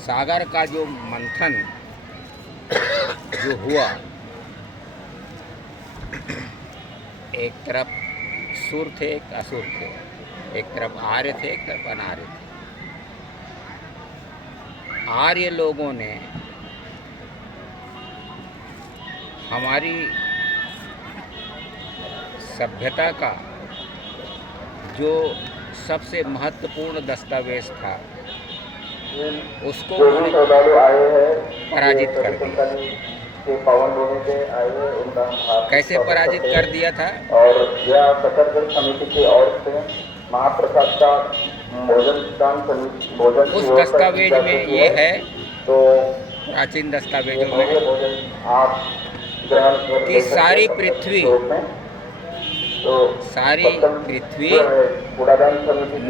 सागर का जो मंथन जो हुआ, एक तरफ सुर थे, एक असुर थे, एक तरफ आर्य थे, एक तरफ अनार्य थे। आर्य लोगों ने हमारी सभ्यता का जो सबसे महत्वपूर्ण दस्तावेज था उसको उन्होंने पराजित कर दिया। कैसे पराजित कर दिया था? और यह सकरगढ़ समिति की ओर से महाप्रसाद का भोजन उस दस्तावेज में ये है, तो प्राचीन दस्तावेजों में आप ग्रहण कि सारी पृथ्वी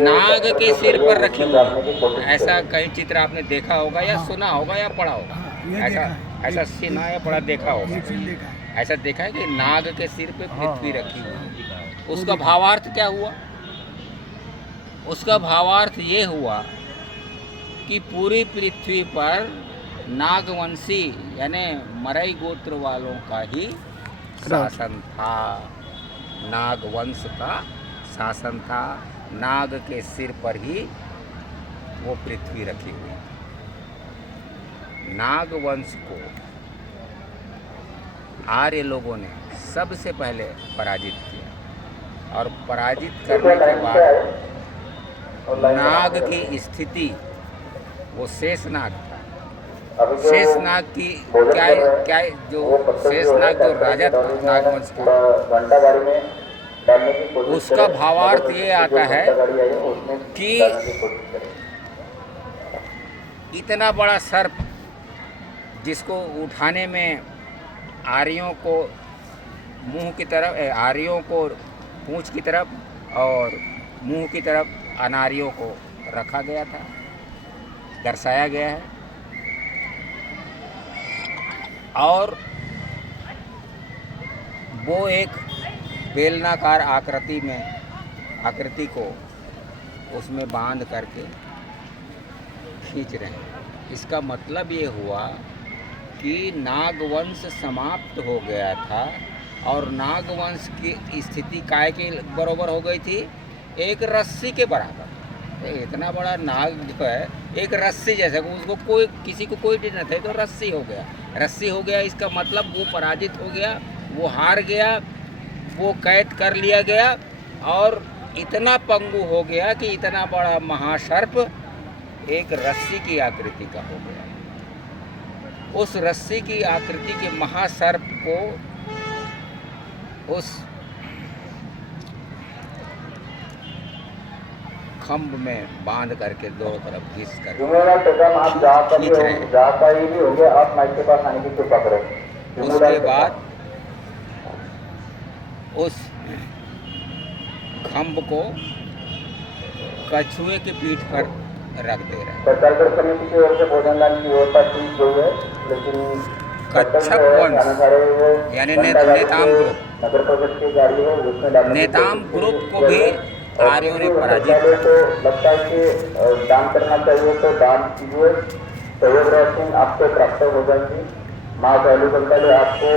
नाग के सिर पर रखी हुई। ऐसा कहीं चित्र आपने देखा होगा या सुना होगा या पढ़ा होगा। ऐसा सुना या पढ़ा देखा होगा। ऐसा देखा है कि नाग के सिर पे पृथ्वी रखी हुई। उसका भावार्थ क्या हुआ? उसका भावार्थ ये हुआ कि पूरी पृथ्वी पर नागवंशी यानी मरई गोत्र वालों का ही शासन था। नागवंश का शासन था। नाग के सिर पर ही वो पृथ्वी रखी हुई। नागवंश को आर्य लोगों ने सबसे पहले पराजित किया और पराजित करने के बाद नाग की स्थिति वो शेषनाग था। शेषनाग की क्या जो शेषनाग जो राजा था नागवंश का, उसका भावार्थ ये आता है कि इतना बड़ा सर्प जिसको उठाने में आर्यों को मुंह की तरफ, आर्यों को पूंछ की तरफ और मुंह की तरफ अनार्यों को रखा गया था, दर्शाया गया है। और वो एक बेलनाकार आकृति को उसमें बांध करके खींच रहे हैं। इसका मतलब ये हुआ कि नागवंश समाप्त हो गया था और नागवंश की स्थिति काय के बराबर हो गई थी, एक रस्सी के बराबर। इतना बड़ा नाग जो है एक रस्सी जैसा, उसको कोई किसी को कोई डर न थे तो रस्सी हो गया। रस्सी हो गया इसका मतलब वो पराजित हो गया, वो हार गया, वो कैद कर लिया गया और इतना पंगु हो गया कि इतना बड़ा महासर्प एक रस्सी की आकृति का हो गया। उस रस्सी की आकृति के महासर्प को उस खंभ में बांध करके दोनों तरफ घिस कर खींच रहे हैं। उसके बाद उस खंभ को कछुए की पीठ पर रख दे रहे हैं। सकरगढ़ समिति की ओर से भोजनदान की व्यवस्था की गई है, लेकिन कच्छप वंश यानी नेताम ग्रुप, नगर परिषद की गाड़ी है उसमें नेताम ग्रुप को भी आर्यों ने पराजित किया। तो लगता है कि दान करना चाहिए तो दान कीजिए, सहयोग राशि आपको प्राप्त हो जाएगी, माँ पहलू बंकाले आपको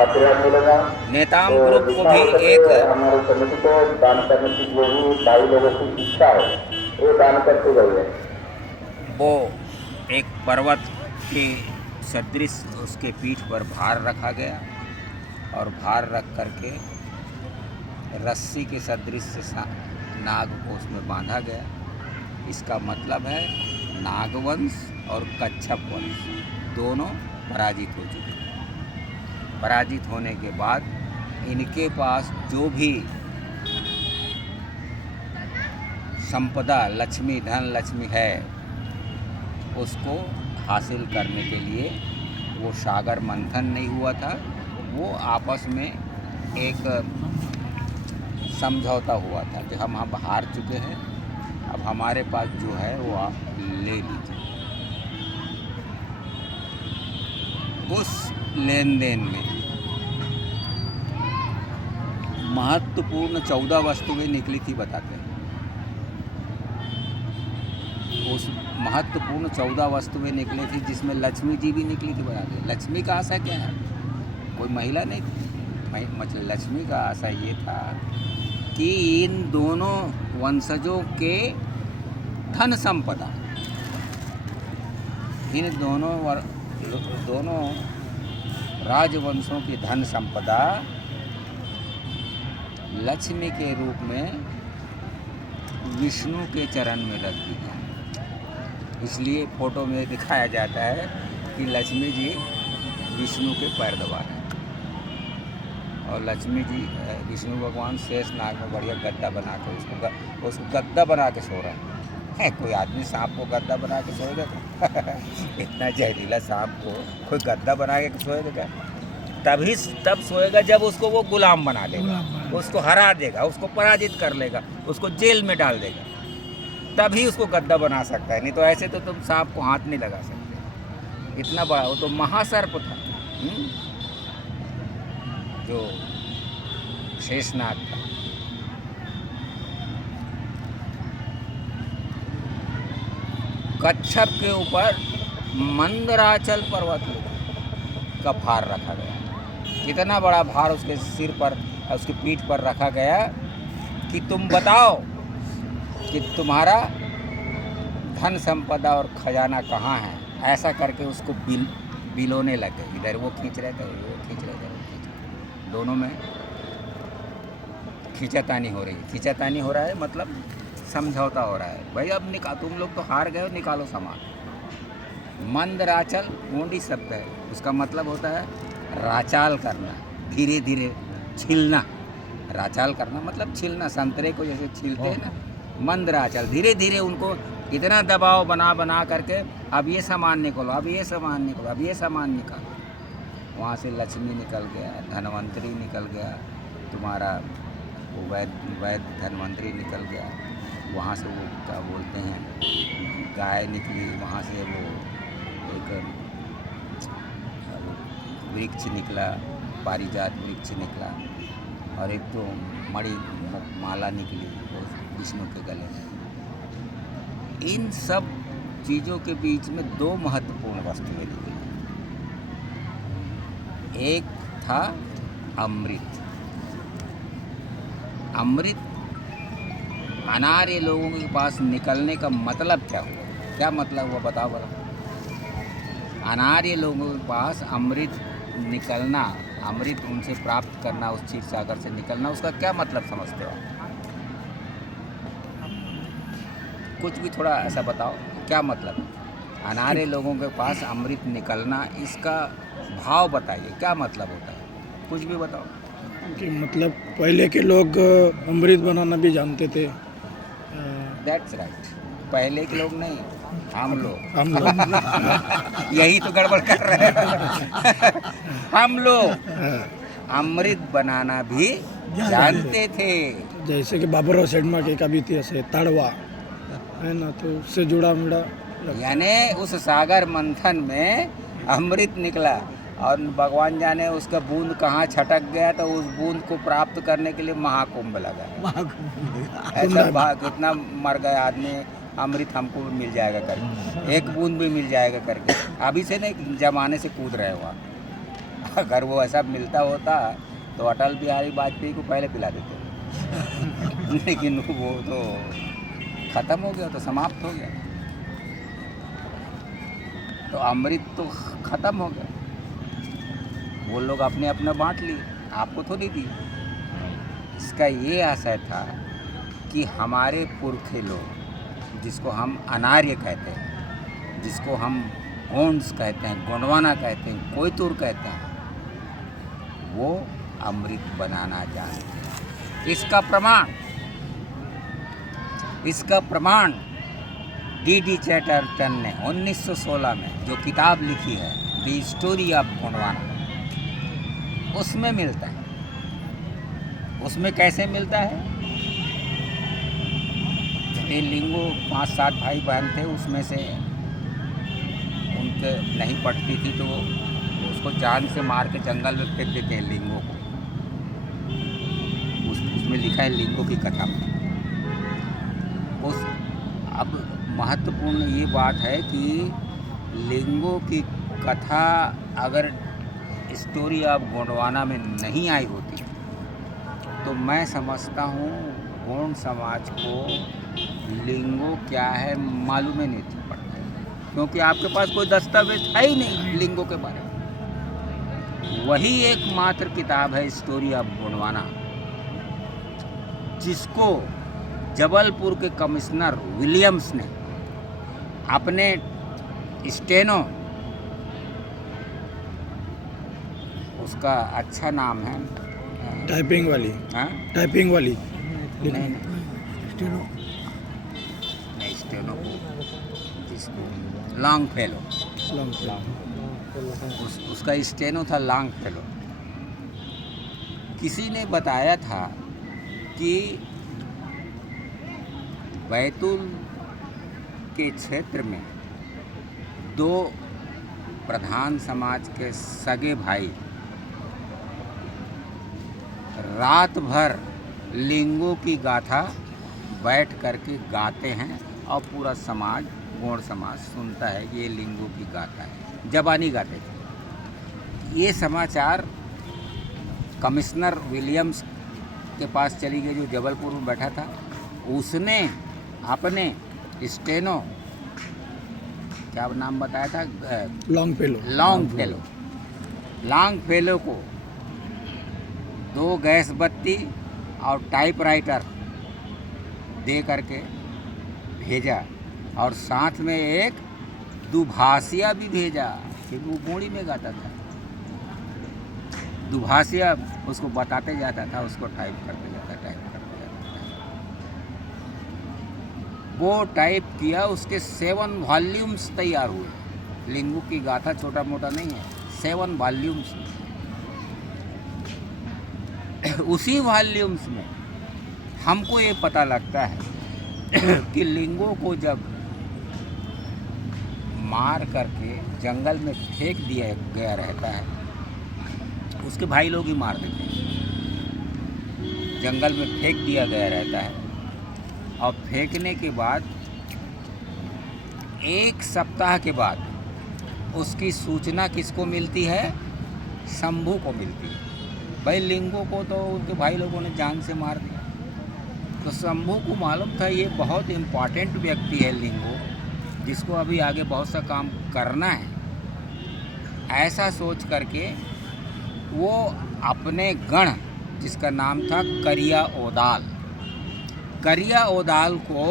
आशीर्वाद मिलेगा। नेताम ग्रुप को भी एक हमारे समिति को दान करने की जो भी भाई लोगों की इच्छा है वो दान करते गए हैं। वो एक पर्वत के सदृश उसके पीठ पर भार रखा गया और भार रख करके रस्सी के सदृश से नाग को उसमें बांधा गया। इसका मतलब है नागवंश और कच्छप वंश दोनों पराजित हो चुके हैं। पराजित होने के बाद इनके पास जो भी संपदा लक्ष्मी धन लक्ष्मी है उसको हासिल करने के लिए वो सागर मंथन नहीं हुआ था, वो आपस में एक समझौता हुआ था कि हम हार चुके हैं, अब हमारे पास जो है वो आप ले लीजिए। उस लेन देन में महत्वपूर्ण 14 वस्तुएं निकली थी बताते हैं। उस महत्वपूर्ण 14 वस्तुएं निकली थी, जिसमें लक्ष्मी जी भी निकली थी। बता दें, लक्ष्मी का आशा क्या है? कोई महिला नहीं थी। मतलब लक्ष्मी का आशा ये था कि इन दोनों वंशजों के धन संपदा, इन दोनों राजवंशों की धन संपदा लक्ष्मी के रूप में विष्णु के चरण में रख दी गई। इसलिए फोटो में दिखाया जाता है कि लक्ष्मी जी विष्णु के पैर दबा रहे हैं और लक्ष्मी जी विष्णु भगवान शेष नाग में बढ़िया गद्दा बना के उसको गद्दा बना के सो रहा है। कोई आदमी सांप को गद्दा बना के सोएगा क्या? इतना जहरीला सांप को कोई गद्दा बना के सोएगा क्या? तब सोएगा जब उसको वो गुलाम बना देगा, उसको हरा देगा, उसको पराजित कर लेगा, उसको जेल में डाल देगा, तभी उसको गद्दा बना सकता है। नहीं तो ऐसे तो तुम सांप को हाथ नहीं लगा सकते। इतना बड़ा वो तो महासर्प था जो शेषनाग था। कच्छप के ऊपर मंदराचल पर्वत का भार रखा गया। इतना बड़ा भार उसके सिर पर, उसकी पीठ पर रखा गया कि तुम बताओ कि तुम्हारा धन संपदा और खजाना कहाँ है। ऐसा करके उसको बिलोने लगे। इधर वो खींच रहे थे, वो खींच रहे थे, दोनों में खींचातानी हो रही है। खींचातानी हो रहा है मतलब समझौता हो रहा है। भाई अब तुम लोग तो हार गए हो, निकालो सामान। मंदराचल गोंडी शब्द है, उसका मतलब होता है राचाल करना, धीरे धीरे छीलना। राचाल करना मतलब छीलना, संतरे को जैसे छीलते हैं ना। मंदराचल, धीरे धीरे उनको इतना दबाव बना करके अब ये सामान निकालो, अब ये सामान निकालो, अब ये सामान निकालो। वहाँ से लक्ष्मी निकल गया, धनवंतरी निकल गया, तुम्हारा वो वैद धनवंतरी निकल गया। वहाँ से वो क्या बोलते हैं, गाय निकली। वहाँ से वो एक वृक्ष निकला, पारिजात वृक्ष निकला, और एक तो मणि माला निकली विष्णु के गले में। इन सब चीज़ों के बीच में दो महत्वपूर्ण वस्तुएं निकली। एक था अमृत। अमृत अनार्य लोगों के पास निकलने का मतलब क्या हुआ? क्या मतलब हुआ बताओ बड़ा। अनार्य लोगों के पास अमृत निकलना, अमृत उनसे प्राप्त करना, उस क्षीर सागर से निकलना, उसका क्या मतलब समझते हो? कुछ भी थोड़ा ऐसा बताओ, क्या मतलब है अनार्य लोगों के पास अमृत निकलना? इसका भाव बताइए, क्या मतलब होता है? कुछ भी बताओ। कि मतलब पहले के लोग अमृत बनाना भी जानते थे। That's right. पहले के लोग नहीं, हम लोग यही तो गड़बड़ कर रहे हैं। हम लोग अमृत बनाना भी जानते थे। जैसे कि बाबूराव सेठमा के का भी इतिहास है, ताड़वा है ना, तो उससे जुड़ा मुड़ा। यानी उस सागर मंथन में अमृत निकला और भगवान जाने उसका बूंद कहाँ छटक गया, तो उस बूंद को प्राप्त करने के लिए महाकुंभ लगा। ऐसा कितना मर गए आदमी, अमृत हमको भी मिल जाएगा करके, एक बूंद भी मिल जाएगा करके। अभी से नहीं, जमाने से कूद रहे हुआ। अगर वो ऐसा मिलता होता तो अटल बिहारी वाजपेयी को पहले पिला देते। लेकिन वो तो ख़त्म हो गया, तो समाप्त हो गया। तो अमृत तो ख़त्म हो गया। वो लोग अपने अपना बांट लिए, आपको थोड़ी दी। इसका ये आशय था कि हमारे पुरखे लोग, जिसको हम अनार्य कहते हैं, जिसको हम गोंड्स कहते हैं, गोंडवाना कहते हैं, कोयतुर कहते हैं, वो अमृत बनाना जानते हैं। इसका प्रमाण डी चैटरटन ने 1916 में जो किताब लिखी है, द स्टोरी ऑफ गोंडवाना, उसमें मिलता है। उसमें कैसे मिलता है? ये लिंगो 5-7 भाई बहन थे, उसमें से उनके नहीं पटती थी तो उसको जान से मार के जंगल में फेंक देते हैं लिंगो को। उसमें लिखा है लिंगो की कथा। अब महत्वपूर्ण ये बात है कि लिंगों की कथा अगर स्टोरी ऑफ गोंडवाना में नहीं आई होती तो मैं समझता हूँ गोंड समाज को लिंगो क्या है मालूम ही नहीं था पड़ता, क्योंकि आपके पास कोई दस्तावेज है ही नहीं लिंगों के बारे में। वही एकमात्र किताब है स्टोरी ऑफ गोंडवाना, जिसको जबलपुर के कमिश्नर विलियम्स ने अपने स्टेनो, उसका अच्छा नाम है टाइपिंग वाली, हाँ? टाइपिंग वाली नहीं स्टेनो जिसको लॉन्ग फेलो, उसका स्टेनो था लॉन्ग फेलो। किसी ने बताया था कि बैतूल के क्षेत्र में 2 प्रधान समाज के सगे भाई रात भर लिंगों की गाथा बैठ करके गाते हैं और पूरा समाज, गोंड समाज सुनता है कि ये लिंगों की गाथा है। जबानी गाते थे। ये समाचार कमिश्नर विलियम्स के पास चली गई, जो जबलपुर में बैठा था। उसने अपने स्टेनो, क्या नाम बताया था, लॉन्ग फेलो को 2 गैस बत्ती और टाइपराइटर दे करके भेजा और साथ में एक दुभाषिया भी भेजा, क्योंकि वो गोंडी में गाता था। दुभाषिया उसको बताते जाता था, उसको टाइप करते जाता। वो टाइप किया, उसके 7 वॉल्यूम्स तैयार हुए। लिंगू की गाथा छोटा मोटा नहीं है, 7 वॉल्यूम्स। उसी वॉल्यूम्स में हमको ये पता लगता है कि लिंगों को जब मार करके जंगल में फेंक दिया गया रहता है, उसके भाई लोग ही मार देते हैं। जंगल में फेंक दिया गया रहता है और फेंकने के बाद 1 सप्ताह के बाद उसकी सूचना किसको मिलती है? शंभू को मिलती है। भाई लिंगों को तो उनके भाई लोगों ने जान से मार दिया, तो शंभू को मालूम था ये बहुत इम्पॉर्टेंट व्यक्ति है लिंगो, जिसको अभी आगे बहुत सा काम करना है। ऐसा सोच करके वो अपने गण, जिसका नाम था करिया ओदाल को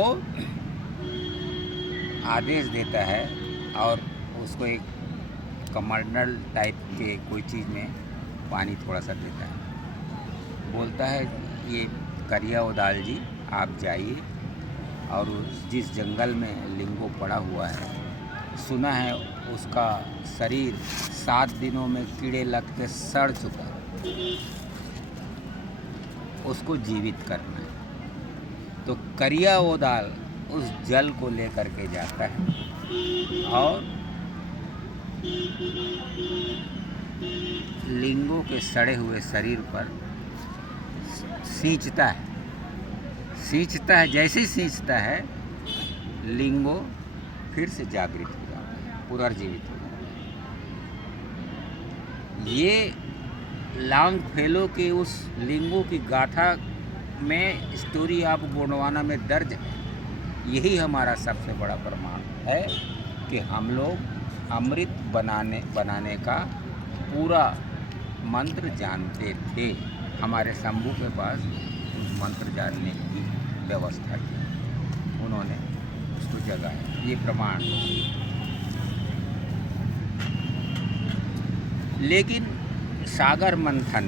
आदेश देता है और उसको एक कमंडल टाइप के कोई चीज़ में पानी थोड़ा सा देता है। बोलता है ये करिया ओदाल जी आप जाइए और जिस जंगल में लिंगो पड़ा हुआ है, सुना है उसका शरीर 7 दिनों में कीड़े लग के सड़ चुका है, उसको जीवित करना है। तो करिया ओदाल उस जल को लेकर के जाता है और लिंगों के सड़े हुए शरीर पर सींचता है। जैसे ही सींचता है, लिंगो फिर से जागृत हो जाता है, पुनर्जीवित हो जाता है। ये लॉन्ग फेलो के उस लिंगो की गाथा में स्टोरी ऑफ गोंडवाना में दर्ज है। यही हमारा सबसे बड़ा प्रमाण है कि हम लोग अमृत बनाने का पूरा मंत्र जानते थे। हमारे शंभू के पास उस मंत्र जानने की व्यवस्था की, उन्होंने उसको जगाया। ये प्रमाण। लेकिन सागर मंथन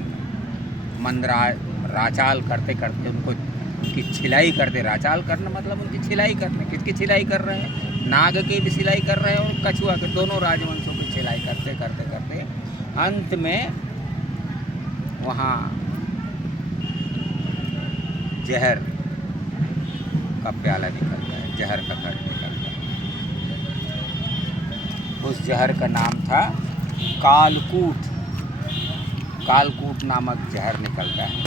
राचाल करते करते उनकी छिलाई करते, राचाल करना मतलब उनकी छिलाई करना। किसकी छिलाई कर रहे हैं? नाग की भी सिलाई कर रहे हैं और कछुआ के, दोनों राजवंशों की छिलाई करते करते करते अंत में वहाँ जहर का प्याला निकलता है, जहर का घड़ निकलता है। उस जहर का नाम था कालकूट नामक जहर निकलता है।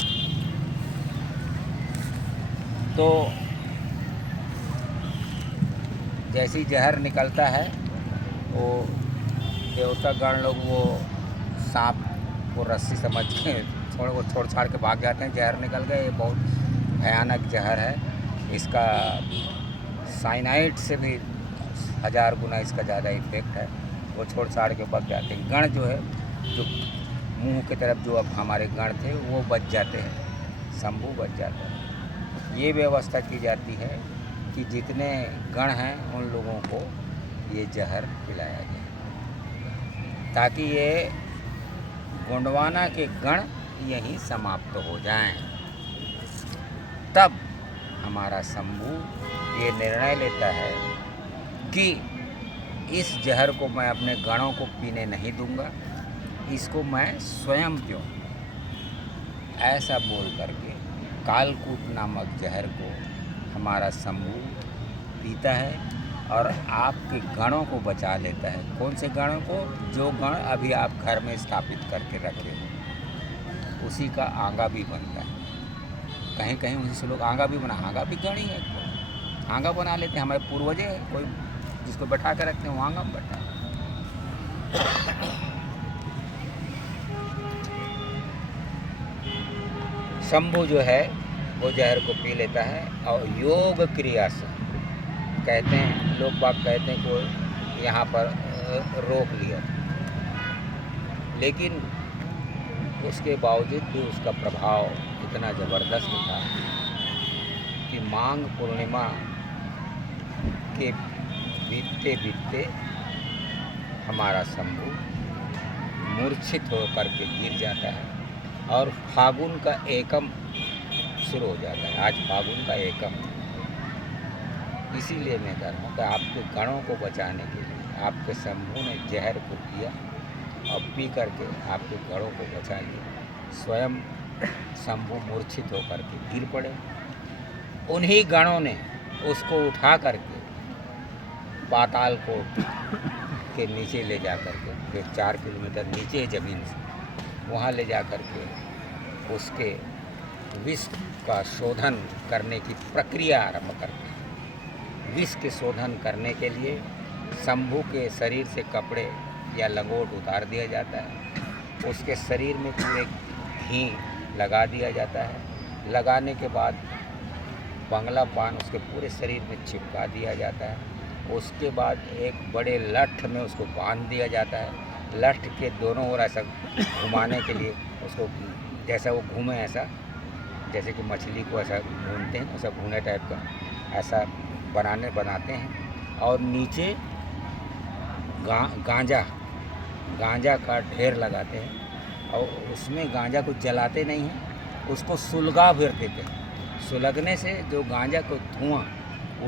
तो जैसी जहर निकलता है वो देवता गण लोग वो सांप को रस्सी समझ के छोड़ छाड़ के भाग जाते हैं। जहर निकल गए, ये बहुत भयानक जहर है। इसका साइनाइड से भी 1000 गुना इसका ज़्यादा इफेक्ट है। वो छोड़ छाड़ के भाग जाते हैं। गण जो है, जो मुंह की तरफ जो अब हमारे गण थे वो बच जाते हैं, शंभू बच जाता है। ये व्यवस्था की जाती है कि जितने गण हैं उन लोगों को ये जहर पिलाया जाए, ताकि ये गोंडवाना के गण यहीं समाप्त हो जाएं। तब हमारा शंभू ये निर्णय लेता है कि इस जहर को मैं अपने गणों को पीने नहीं दूंगा, इसको मैं स्वयं पीऊँ। ऐसा बोल करके कालकूट नामक जहर को हमारा शंभू पीता है और आपके गणों को बचा लेता है। कौन से गणों को? जो गण अभी आप घर में स्थापित करके रख रहे हो, उसी का आंगा भी बनता है। कहीं कहीं उसी से लोग आंगा भी आंगा भी गण ही है, आंगा बना लेते हैं। हमारे पूर्वज हैं, कोई जिसको बैठा कर रखते हैं वो आंगा में बैठा। शंभू जो है वो जहर को पी लेता है और योग क्रिया से कहते हैं, लोग बाग कहते हैं कि यहाँ पर रोक लिया, लेकिन उसके बावजूद भी उसका प्रभाव इतना ज़बरदस्त था कि माघ पूर्णिमा के बीतते बीतते हमारा शंभू मूर्छित होकर के गिर जाता है और फागुन का एकम शुरू हो जाता है। आज फागुन का एकम, इसीलिए मैं कह रहा हूँ कि आपके गणों को बचाने के लिए आपके शंभू ने जहर को पिया और पी करके आपके गणों को बचा लिया। स्वयं शंभू मूर्छित होकर के गिर पड़े। उन्हीं गणों ने उसको उठा करके पाताल कोट के नीचे ले जा करके, जो 4 किलोमीटर नीचे ज़मीन से, वहाँ ले जा करके उसके विष का शोधन करने की प्रक्रिया आरंभ करते हैं। विष के शोधन करने के लिए शंभू के शरीर से कपड़े या लंगोट उतार दिया जाता है। उसके शरीर में पूरे घी लगा दिया जाता है। लगाने के बाद बंगला पान उसके पूरे शरीर में चिपका दिया जाता है। उसके बाद एक बड़े लठ में उसको बांध दिया जाता है। लठ के दोनों ओर ऐसा घुमाने के लिए उसको, जैसा वो घूमे ऐसा, जैसे कि मछली को ऐसा घूमते हैं, ऐसा घूने टाइप का ऐसा बनाते हैं। और नीचे गांजा का ढेर लगाते हैं और उसमें गांजा को जलाते नहीं हैं, उसको सुलगा भर देते हैं। सुलगने से जो गांजा को धुआं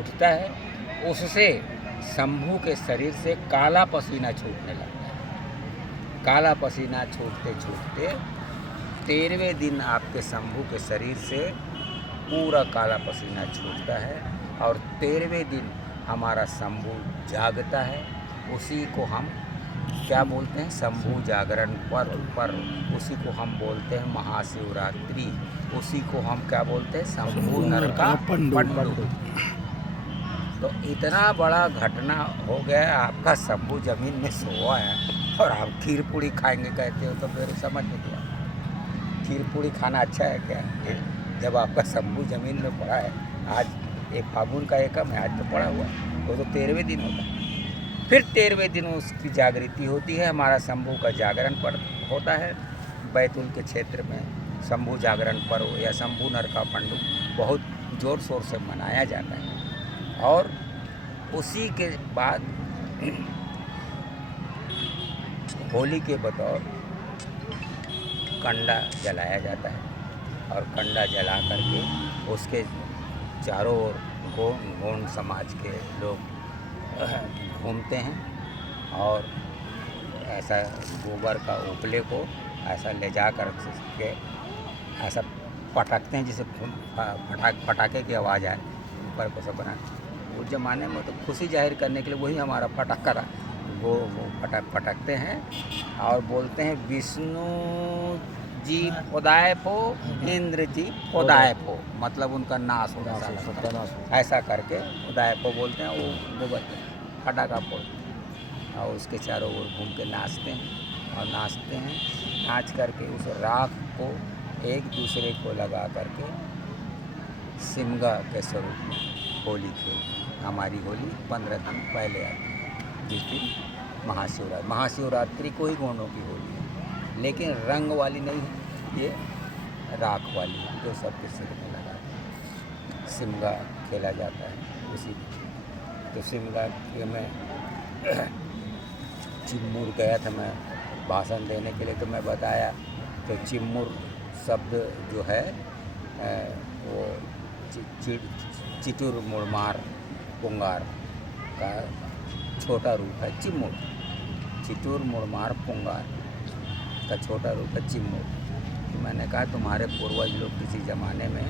उठता है, उससे शंभू के शरीर से काला पसीना छूटने लगता है। काला पसीना छूटते छूटते 13वें दिन आपके शंभू के शरीर से पूरा काला पसीना छूटता है और 13वें दिन हमारा शंभू जागता है। उसी को हम क्या बोलते हैं? शंभू जागरण पर्व। उसी को हम बोलते हैं महाशिवरात्रि। उसी को हम क्या बोलते हैं? शंभू नरका पंडु। तो इतना बड़ा घटना हो गया, आपका शंभू ज़मीन में सोया है और आप खीर पूड़ी खाएंगे कहते हो, तो फिर समझ नहीं दिया। खीर पूड़ी खाना अच्छा है क्या? जब आपका शंभू ज़मीन में पड़ा है, आज एक फागुन का एकम है, आज तो पड़ा हुआ है, वो तो 13वें दिन होता है। फिर 13वें दिन उसकी जागृति होती है। हमारा शंभू का जागरण पर्व होता है। बैतूल के क्षेत्र में शंभू जागरण पर्व या शंभू नरका पंडु बहुत ज़ोर शोर से मनाया जाता है। और उसी के बाद होली के बतौर कंडा जलाया जाता है और कंडा जला करके उसके चारों ओर गोंड समाज के लोग घूमते हैं और ऐसा गोबर का उपले को ऐसा ले जा कर के ऐसा पटकते हैं, जिसे पटाखे की आवाज़ आए, ऊपर को सब बना। उस ज़माने में तो खुशी जाहिर करने के लिए वही हमारा पटाखा था। वो पटकते हैं और बोलते हैं विष्णु जीव उदायपो इंद्र जीव उदायपो, मतलब उनका नाश होना, सत्यानाश हो। ऐसा करके उदायपो बोलते हैं। वो बोलते हैं फटाका फोड़ते हैं और उसके चारों ओर घूम के नाचते हैं और नाचते हैं। नाच करके उस राख को एक दूसरे को लगा करके सिमगा के स्वरूप में होली खेलते हैं। हमारी होली 15 दिन पहले आती है, जिस दिन महाशिवरात्रि को ही गोंडों की होली है, लेकिन रंग वाली नहीं है, ये राख वाली है जो सबके सिर में लगा है। सिमगा खेला जाता है उसी दिन। तो सिमगा के मैं चिम्मुर गया था मैं भाषण देने के लिए, तो मैं बताया तो चिम्मुर शब्द जो है वो चिटुर मुड़मार पुंगार का छोटा रूप है चिम्मुर। चिटुर मुड़मार पुंगार का छोटा रूप है चिम्मुर। तो मैंने कहा तुम्हारे पूर्वज लोग किसी ज़माने में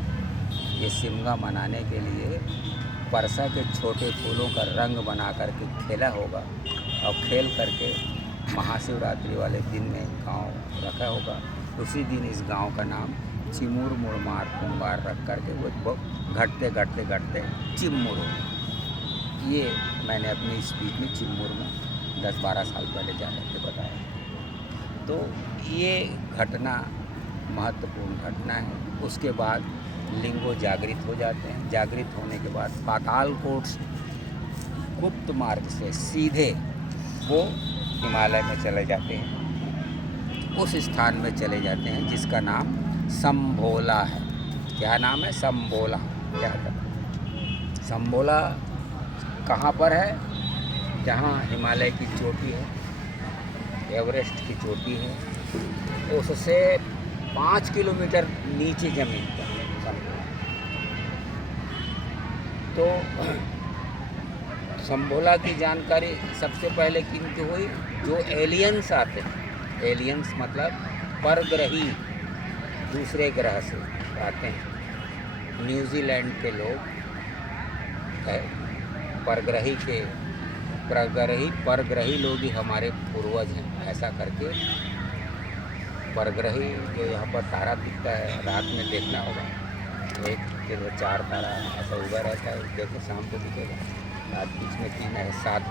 ये सिमगा मनाने के लिए परसा के छोटे फूलों का रंग बना करके खेला होगा और खेल करके महाशिवरात्रि वाले दिन में गांव रखा होगा। उसी दिन इस गांव का नाम चिमुर मुड़मार पुंगार रख करके वो घटते घटते घटते चिम्मुर हो गया। ये मैंने अपनी स्पीच में चिम्मुर में 10-12 साल पहले जाने के बताया। तो ये घटना महत्वपूर्ण घटना है। उसके बाद लिंगो जागृत हो जाते हैं। जागृत होने के बाद पातालकोट से गुप्त मार्ग से सीधे वो हिमालय में चले जाते हैं। उस स्थान में चले जाते हैं जिसका नाम संभोला है। क्या नाम है? संभोला। क्या है संभोला? कहाँ पर है? जहाँ हिमालय की चोटी है, एवरेस्ट की चोटी है, उससे 5 किलोमीटर नीचे ज़मीन पर तो संभोला की जानकारी सबसे पहले किनको हुई? जो एलियंस आते हैं। एलियंस मतलब परग्रही, दूसरे ग्रह से आते हैं। न्यूजीलैंड के लोग परग्रही लोग ही हमारे पूर्वज हैं। ऐसा करके परग्रही जो यहाँ पर तारा दिखता है, रात में देखना होगा, 1 फिर 4 तारा ऐसा उगा रहता है, देखो शाम को दिखेगा, रात बीच में 3 है 7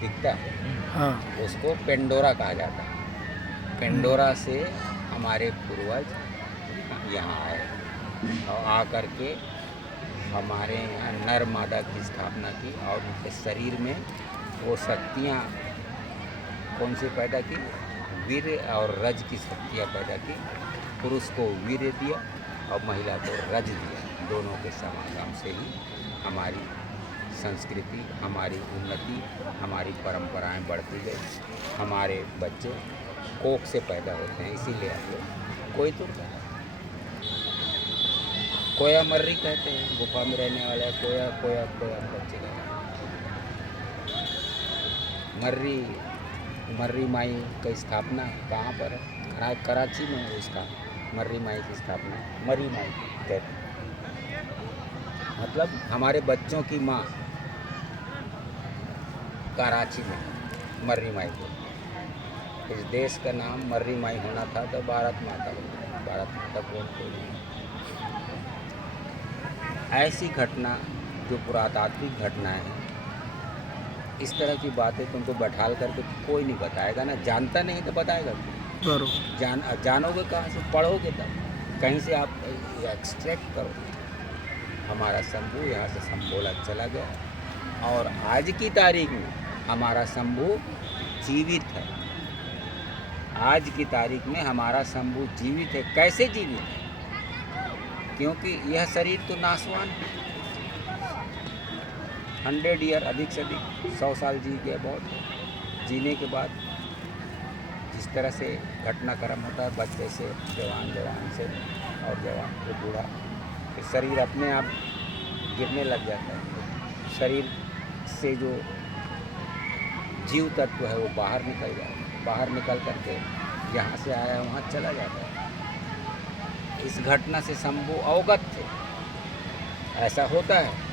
दिखता है। हाँ उसको पेंडोरा कहा जाता है। पेंडोरा से हमारे पूर्वज यहाँ आए और आकर के हमारे यहाँ नर मादा की स्थापना की और उनके शरीर में वो शक्तियाँ कौन सी पैदा की? वीर और रज की शक्तियाँ पैदा की। पुरुष को वीर दिया और महिला को रज दिया। दोनों के समागम से ही हमारी संस्कृति, हमारी उन्नति, हमारी परंपराएं बढ़ती गई। हमारे बच्चे कोख से पैदा होते हैं, इसीलिए आप लोग कोई तो कोया मर्री कहते हैं। गुफा में रहने वाला कोया कोया कोया बच्चे का मर्री माई की स्थापना कहाँ पर है? कराची में है उसका मर्री माई की स्थापना। मर्री माई कहते हैं, मतलब हमारे बच्चों की माँ कराची में मर्री माई को। इस देश का नाम मर्री माई होना था तो भारत माता बना। भारत माता कौन कोई नहीं। ऐसी घटना जो पुरातात्विक घटनाएं हैं, इस तरह की बातें तुमको बैठाल करके कोई नहीं बताएगा ना। जानता नहीं तो बताएगा बरोबर। जानोगे कहाँ से? पढ़ोगे तब, कहीं से आप एक्सट्रैक्ट करो। हमारा शंभू यहाँ से संभोला चला गया और आज की तारीख में हमारा शंभू जीवित है। आज की तारीख में हमारा शंभू जीवित है। कैसे जीवित है? क्योंकि यह शरीर तो नाशवान है। 100 ईयर अधिक से अधिक 100 साल जी गया बहुत है। जीने के बाद जिस तरह से घटनाक्रम होता है, बच्चे से जवान, जवान से और जवान से बूढ़ा, फिर शरीर अपने आप गिरने लग जाता है। शरीर से जो जीव तत्व है वो बाहर निकल जाता है। बाहर निकल करके जहाँ से आया वहाँ चला जाता है। इस घटना से शंभू अवगत थे। ऐसा होता है।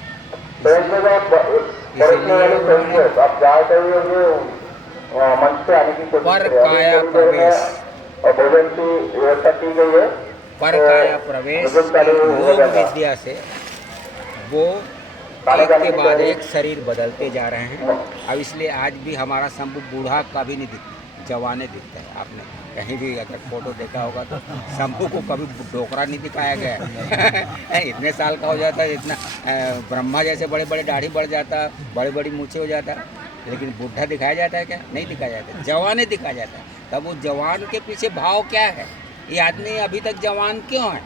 आप जा रहे होंगे मंच पे आने की कोशिश पर काया प्रवेश, और भोजन की व्यवस्था की गई है। पर काया प्रवेश भोजन चालू हो योग जाएगा। विद्या से वो एक के बाद एक शरीर बदलते जा रहे हैं। अब इसलिए आज भी हमारा शंभू बूढ़ा का भी नहीं दिखता, जवाने दिखता है। आपने कहीं भी अगर फोटो देखा होगा तो शंभू को कभी डोकरा नहीं दिखाया गया है। इतने साल का हो जाता है, इतना ब्रह्मा जैसे बड़े बड़े दाढ़ी बढ़ जाता, बड़ी बड़ी मूछें हो जाता, लेकिन बूढ़ा दिखाया जाता है क्या? नहीं दिखाया जाता, जवाने दिखाया जाता है। तब वो जवान के पीछे भाव क्या है? ये आदमी अभी तक जवान क्यों है?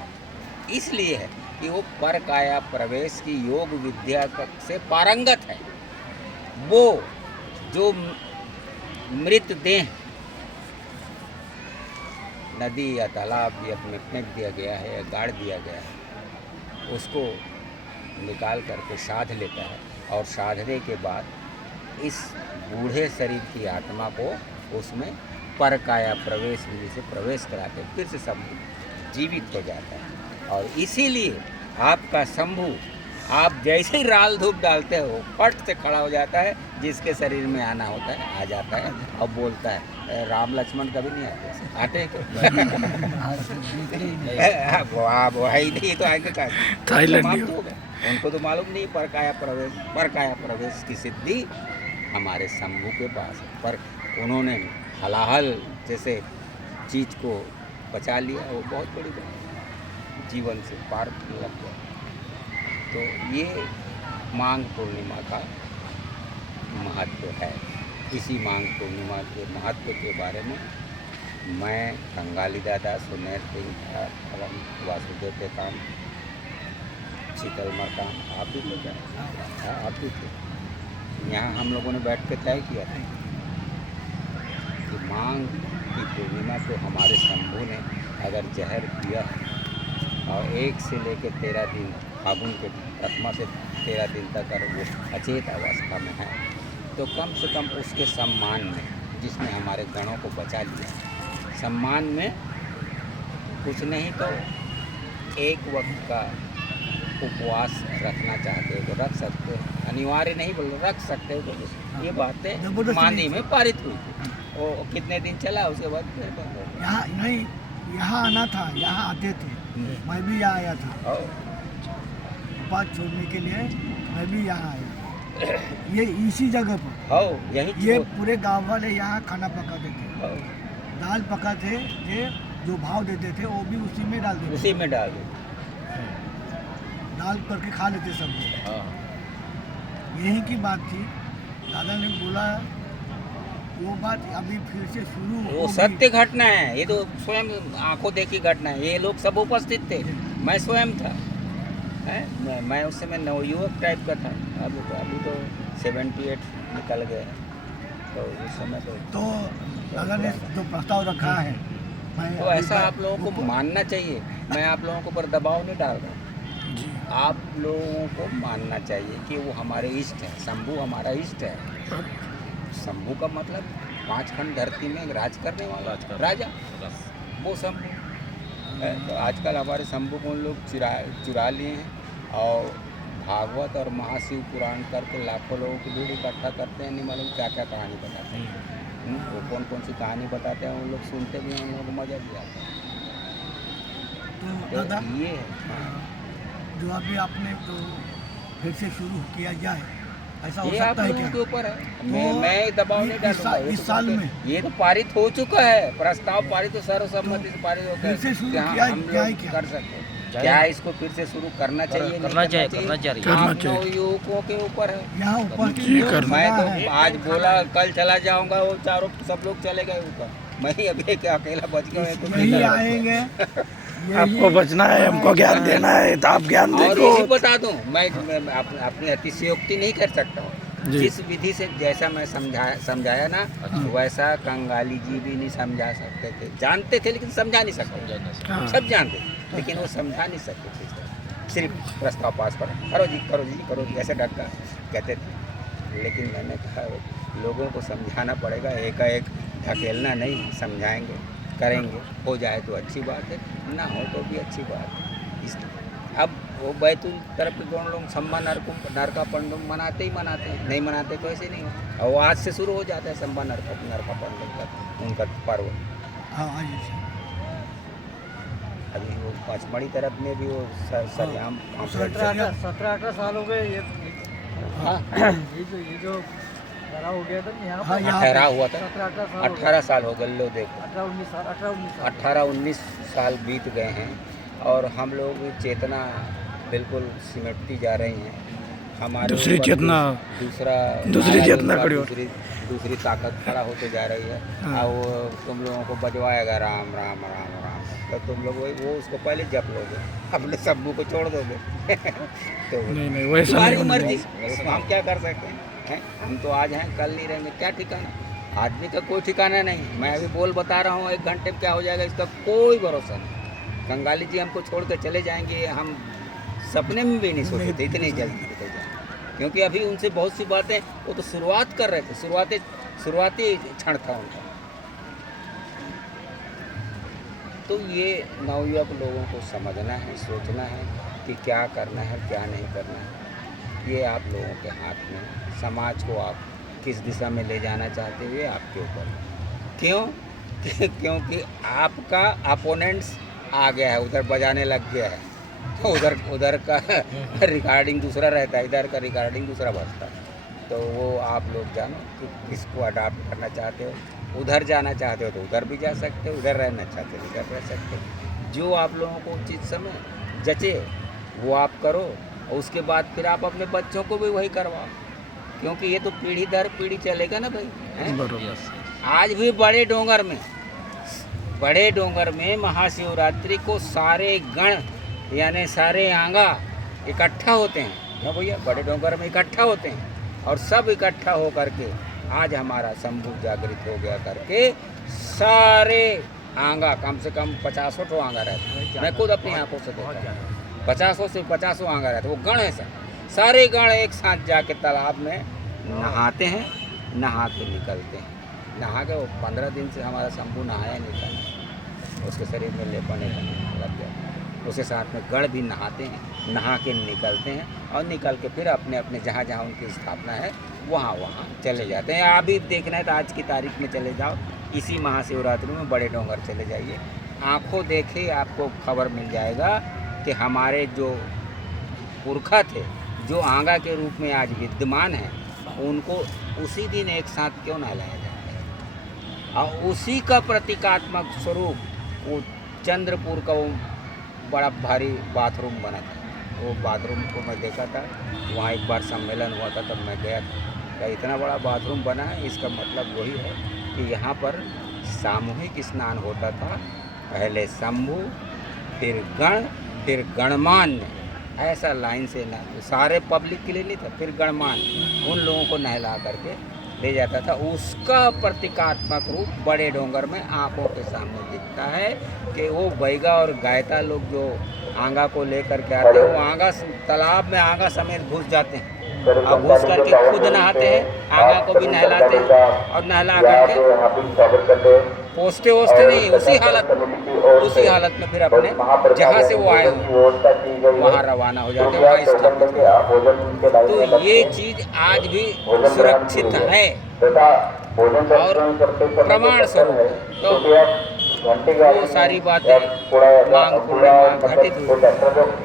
इसलिए है कि वो पर काया प्रवेश की योग विद्या से पारंगत है। वो जो मृत देह नदी या तालाब या में फेंक दिया गया है या गाड़ दिया गया है, उसको निकाल करके साध लेता है, और साधने के बाद इस बूढ़े शरीर की आत्मा को उसमें पर काया प्रवेश विधि से प्रवेश करा के फिर से शंभू जीवित हो जाता है। और इसीलिए आपका शंभू आप जैसे ही राल धूप डालते हो फट से खड़ा हो जाता है, जिसके शरीर में आना होता है आ जाता है और बोलता है। राम लक्ष्मण कभी नहीं आते वो आप वही नहीं तो आगे का थाईलैंड समाप्त हो गए। उनको तो मालूम नहीं पर काया प्रवेश की सिद्धि हमारे शंभू के पास है। पर उन्होंने हलाहल जैसे चीज को बचा लिया, वो बहुत बड़ी बात है, जीवन से पार लग गया। तो ये माघ पूर्णिमा का महत्व है। इसी माघ पूर्णिमा के महत्व के बारे में मैं कंगाली दादा, सुनेर सिंह एवं वासुदेव टेकाम, शीतल मरकाम, आप भी थे क्या? हाँ, आप भी थे। यहाँ हम लोगों ने बैठ के तय किया था कि माघ की पूर्णिमा को हमारे शंभू ने अगर जहर पिया और 1 से लेकर 13 दिन, फागुन के प्रथमा से 13 दिन तक अगर वो अचेत अवस्था में है, तो कम से कम उसके सम्मान में, जिसने हमारे गणों को बचा लिया, सम्मान में कुछ नहीं तो एक वक्त का उपवास रखना चाहते हो तो रख सकते हो, अनिवार्य नहीं बोल रख सकते हो। तो ये बातें मांदी में पारित हुई थी। वो कितने दिन चला, उसके बाद फिर बंद हो गया। यहाँ नहीं, यहाँ आना था, यहाँ आते थे, मैं भी यहाँ आया था और उपवास छोड़ने के लिए, मैं भी यहाँ आया। ये इसी जगह पर हो यही ये चीज़ पूरे गांव वाले यहाँ खाना पकाते थे, हो, दाल पकाते थे, जो भाव देते थे वो भी उसी में डाल देते उसी में डाल दो। डाल करके खा लेते सब लोग। हाँ, यही की बात थी, दादा ने बोला वो बात अभी फिर से शुरू वो होगी। सत्य घटना है, ये तो स्वयं आंखों देखी घटना है। ये लोग सब उपस्थित थे, मैं स्वयं था। मैं उस समय नवयुवक टाइप का था। अभी तो 78 निकल गए, तो उस समय तो दादा ने जो प्रस्ताव रखा है, मैं तो ऐसा आप लोगों को मानना चाहिए। मैं आप लोगों के ऊपर दबाव नहीं डाल रहा, आप लोगों को मानना चाहिए कि वो हमारे इष्ट है, शंभू हमारा इष्ट है। शंभू का मतलब 5 खंड धरती में राज करने वाला राजा, वो शंभू है। तो आजकल हमारे शंभू को उन लोग चुरा लिए हैं और भागवत और महाशिव पुराण करके लाखों लोगों की भीड़ इकट्ठा करते हैं। नहीं मालूम क्या क्या कहानी बताते हैं। वो कौन कौन सी कहानी बताते हैं, उन लोग सुनते भी हैं, उन लोगों को मजा भी आता है। तो तो दादा ये है, जो अभी आपने तो फिर से शुरू किया जाए, ऐसा हो ये आप सकता है लोगों के क्या? ऊपर है। मैं दबाव नहीं डालूंगा। ये इस तो साल बातें- में ये तो पारित हो चुका है, प्रस्ताव पारित तो सर्वसम्मति से पारित हो फिर से शुरू गया। किया हम क्या है लोग क्या? कर सकते हैं क्या? इसको फिर से शुरू करना चाहिए, नहीं करना चाहिए, करना चाहिए। करना आप चाहिए। युवकों के ऊपर है। यहाँ उपस्थित जी, लोग करना। मैं बना तो है। आज बोला कल चला जाऊंगा, वो चारों सब लोग चले गए ऊपर, मैं ही अभी क्या अकेला बच गया। कुछ नहीं यही कर आएंगे, आपको बचना है, हमको ज्ञान देना है, तो आप ज्ञान और देखो। यही बता दूं, मैं अपनी अतिशयोक्ति नहीं कर सकता हूँ। जी। जिस विधि से जैसा मैं समझाया ना, वैसा कंगाली जी भी नहीं समझा सकते थे। जानते थे लेकिन समझा नहीं सकते। हाँ। सब जानते थे लेकिन वो समझा नहीं सकते थे। सिर्फ प्रस्ताव पास करो जी, करो जी, करो जी, ऐसे डरता कहते थे। लेकिन मैंने कहा लोगों को समझाना पड़ेगा, एकाएक धकेलना नहीं, समझाएंगे, करेंगे, हो जाए तो अच्छी बात है, ना हो तो भी अच्छी बात है। अब वो बैतूल तरफ के दोनों लोग संबा नरका पंडुम मनाते ही मनाते हैं, नहीं मनाते तो ऐसे नहीं हो। और आज से शुरू हो जाता है संबा नरका पंडुम का उनका पर्व। हाँ, आइए। अभी वो पचमढ़ी तरफ में भी वो सरेआम कॉम्प्लेक्स 17-18 साल हो गए ये जो भरा हो गया था यहाँ हाँ, यहाँ ठहरा हुआ था। 17-18 साल 18 साल हो गए, लो देखो 18-19 साल 18-19 साल बीत गए हैं और हम लोग की चेतना बिल्कुल सिमटती जा रही हैं। हमारे दूसरी ऊपर चेतना दूसरा दूसरी चेतना खड़ी हो- दूसरी ताकत खड़ा होते जा रही है। हाँ। और वो तुम लोगों को बजवाएगा राम राम राम राम, तो तुम लोग वो उसको पहले जप लोगे, अपने शंभू को छोड़ दोगे। तो नहीं वैसा तुम्हारी नहीं होना मर्जी, चाहिए। उसमें हम क्या कर सकते हैं? हम तो आज हैं कल नहीं रहेंगे, क्या ठिकाना? आदमी का कोई ठिकाना नहीं। मैं अभी बोल बता रहा हूँ, 1 घंटे में क्या हो जाएगा इसका कोई भरोसा नहीं। गंगाली जी हमको छोड़ कर चले जाएंगे, हम सपने में भी नहीं सोचे थे इतनी जल्दी निकल जाएंगे। क्योंकि अभी उनसे बहुत सी बातें, वो तो शुरुआत कर रहे थे, शुरुआती क्षण था उनका। तो ये नवयुवक लोगों को समझना है, सोचना है कि क्या करना है, क्या नहीं करना है। ये आप लोगों के हाथ में। समाज को आप किस दिशा में ले जाना चाहते हुए आपके ऊपर। क्यों? क्योंकि आपका अपोनेंट्स आ गया है, उधर बजाने लग गया है। तो उधर का रिकॉर्डिंग दूसरा रहता है, इधर का रिकॉर्डिंग दूसरा बजता है। तो वो आप लोग जानो कि किसको अडाप्ट करना चाहते हो। उधर जाना चाहते हो तो उधर भी जा सकते हो, उधर रहना चाहते हो उधर रह सकते हो। जो आप लोगों को उचित समय जचे वो आप करो, और उसके बाद फिर आप अपने बच्चों को भी वही करवाओ। क्योंकि ये तो पीढ़ी दर पीढ़ी चलेगा ना भाई, हैं? बरोबर। आज भी बड़े डोंगर में महाशिवरात्रि को सारे गण यानी सारे आंगा इकट्ठा होते हैं। ना भैया, बड़े डोंगर में इकट्ठा होते हैं और सब इकट्ठा हो करके आज हमारा शंभू जागृत हो गया करके सारे आंगा, कम से कम 50 ठो आंगा रहते हैं। मैं खुद अपनी आंखों से देखा, 50 से 50 आंगा रहते हैं। वो गण है सर, सारे गण एक साथ जाके तालाब में नहाते हैं, नहा के निकलते हैं। नहा के वो 15 दिन से हमारा शंभू नहाया नहीं था, उसके शरीर में लेपन लग गया। उसके साथ में गण भी नहाते हैं, नहा के निकलते हैं और निकल के फिर अपने अपने जहाँ जहाँ उनकी स्थापना है वहाँ चले जाते हैं। अभी देखना है तो आज की तारीख में चले जाओ, इसी महाशिवरात्रि में बड़े डोंगर चले जाइए, आंखों देखे आपको खबर मिल जाएगा कि हमारे जो पुरखा थे, जो आंगा के रूप में आज विद्यमान हैं, उनको उसी दिन एक साथ क्यों ना लाया जाता है। और उसी का प्रतीकात्मक स्वरूप वो चंद्रपुर का वो बड़ा भारी बाथरूम बना था। वो बाथरूम को मैं देखा था, वहाँ एक बार सम्मेलन हुआ था तब मैं गया था। इतना बड़ा बाथरूम बना है, इसका मतलब वही है कि यहाँ पर सामूहिक स्नान होता था। पहले शंभू, फिर गण, फिर गणमान्य, ऐसा लाइन से ना सारे पब्लिक के लिए नहीं था, फिर गणमान्य उन लोगों को नहला करके ले जाता था। उसका प्रतीकात्मक रूप बड़े डोंगर में आंखों के सामने दिखता है कि वो बैगा और गायता लोग जो आंगा को लेकर के आते हैं, वो आंगा तालाब में आंगा समेत घुस जाते हैं और घुस करके खुद नहाते हैं, आंगा को भी नहलाते हैं और नहला करके पोस्टे वोस्टे नहीं, उसी हालत में फिर अपने जहाँ से वो आए हों वहाँ रवाना हो जाते हैं, वहाँ स्थापित। तो ये चीज़ आज भी सुरक्षित है और प्रमाण स्वरूप है। तो वो सारी बातें मांग पूर्णिमा घटित हुई,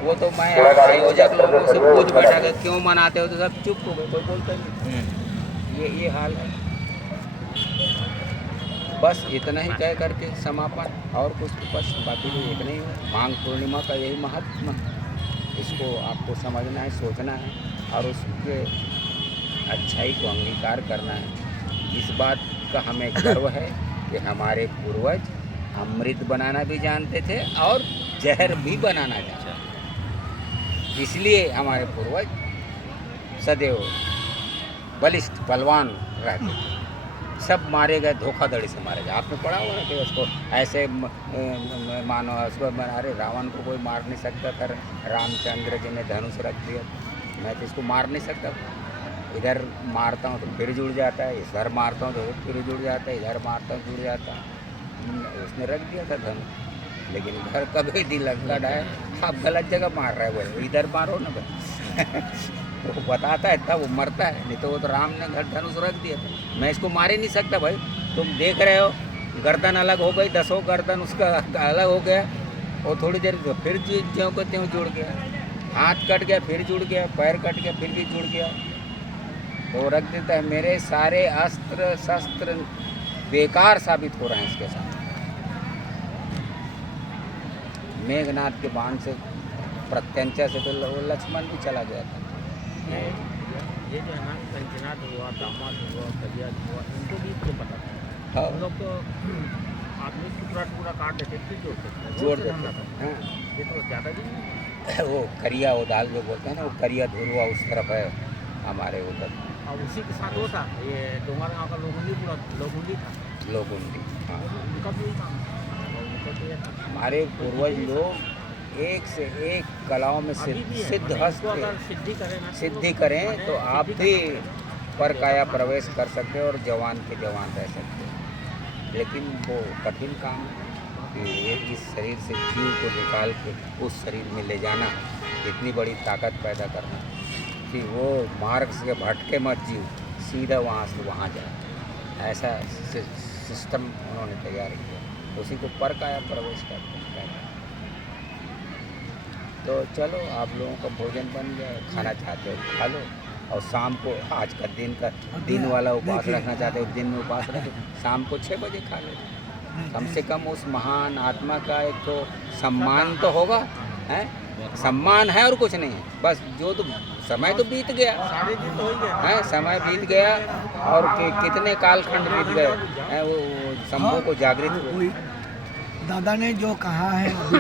वो तो मैं आयोजक लोगों से पूछ बैठा कि क्यों मनाते हो, तो सब चुप हो गए, कोई बोलता नहीं। ये हाल है। बस इतना ही कह करके समापन, और कुछ तो बस बाकी भी इतना ही है। मांग पूर्णिमा का यही महत्व है, इसको आपको समझना है, सोचना है और उसके अच्छाई को अंगीकार करना है। इस बात का हमें गर्व है कि हमारे पूर्वज अमृत बनाना भी जानते थे और जहर भी बनाना जानते थे। इसलिए हमारे पूर्वज सदैव बलिष्ठ बलवान रहते थे। सब मारे गए, धोखाधड़ी से मारे गए। आपने पढ़ा हुआ ना कि उसको ऐसे मानो उसको, अरे रावण को कोई मार नहीं सकता था, रामचंद्र जी ने धनुष रख दिया, मैं तो इसको मार नहीं सकता। इधर मारता हूँ तो फिर जुड़ जाता है, इधर मारता हूँ तो फिर जुड़ जाता है, इधर मारता हूँ जुड़ जाता है। उसने रख दिया था धनुष, लेकिन घर कभी दिल लगा है, आप गलत जगह मार रहे हो, इधर मारो ना भाई। वो बताता है तब वो मरता है, नहीं तो वो तो राम ने घर धनुष रख दिया था, मैं इसको मार ही नहीं सकता भाई। तुम देख रहे हो गर्दन अलग हो गई, 10 गर्दन उसका अलग हो गया, वो थोड़ी देर फिर ज्यों को त्यों जुड़ गया, हाथ कट गया फिर जुड़ गया, पैर कट गया फिर भी जुड़ गया। तो रख देता है। मेरे सारे अस्त्र शस्त्र बेकार साबित हो रहे हैं इसके साथ। मेघनाथ के बाण से प्रत्यंचा से तो लक्ष्मण भी चला गया था। ये जो है ना कंचनाथ हुआ, दामाद हुआ, कलिया हुआ, इनको भी तो पता था। हाँ। हम लोग तो आदमी टुकड़ा काट देते थे, जोड़ देते जोड़ देते थे। हाँ। ये तो ज़्यादा भी नहीं। वो करिया वो दाल जो बोलते हैं ना, वो करिया धुरुआ उस तरफ है हमारे उधर और उसी के साथ वो था ये डोंगर गाँव का लोगुंडी, पूरा लोगुंडी था, लोगुंडी। हाँ। उनका भी यही काम था। और उनको तो ये था। हमारे पूर्वज लोग एक से एक कलाओं में अभी भी है, सिद्ध मतलब हस्त इसको अगर थे। सिद्धि करें ना, सिद्धि करें तो आप भी पर काया प्रवेश कर सकते हो और जवान के जवान रह सकते हो। लेकिन वो कठिन काम है कि एक इस शरीर से जीव को निकाल के उस शरीर में ले जाना, इतनी बड़ी ताकत पैदा करना कि वो मार्ग से भटके मत जीव, सीधा वहाँ से वहाँ जाए। ऐसा सिस्टम उन्होंने तैयार किया, उसी को पर काया प्रवेश करते हैं। तो चलो, आप लोगों का भोजन बन गया, खाना चाहते हो खा लो, और शाम को आज का दिन वाला उपास रखना चाहते हो दिन में उपास रखो, शाम को 6 बजे खा लो। कम से कम उस महान आत्मा का एक तो सम्मान तो होगा, है सम्मान है और कुछ नहीं है। बस जो तो समय तो बीत गया सारे दिन तो हो ही गया है, समय बीत गया और कितने कालखंड बीत गए हैं, वो शंभू को जागृत हुए। दादा ने जो कहा है अभी